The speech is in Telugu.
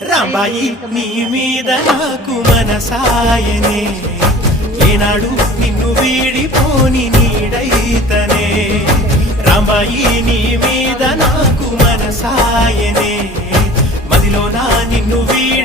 రాంబాయి నీ మీద నాకు మనసాయనే ఏనాడు నిన్ను వీడిపోని నీడైతనే రాంబాయి నీ మీద నాకు మనసాయనే మదిలో నా నిన్ను వీడి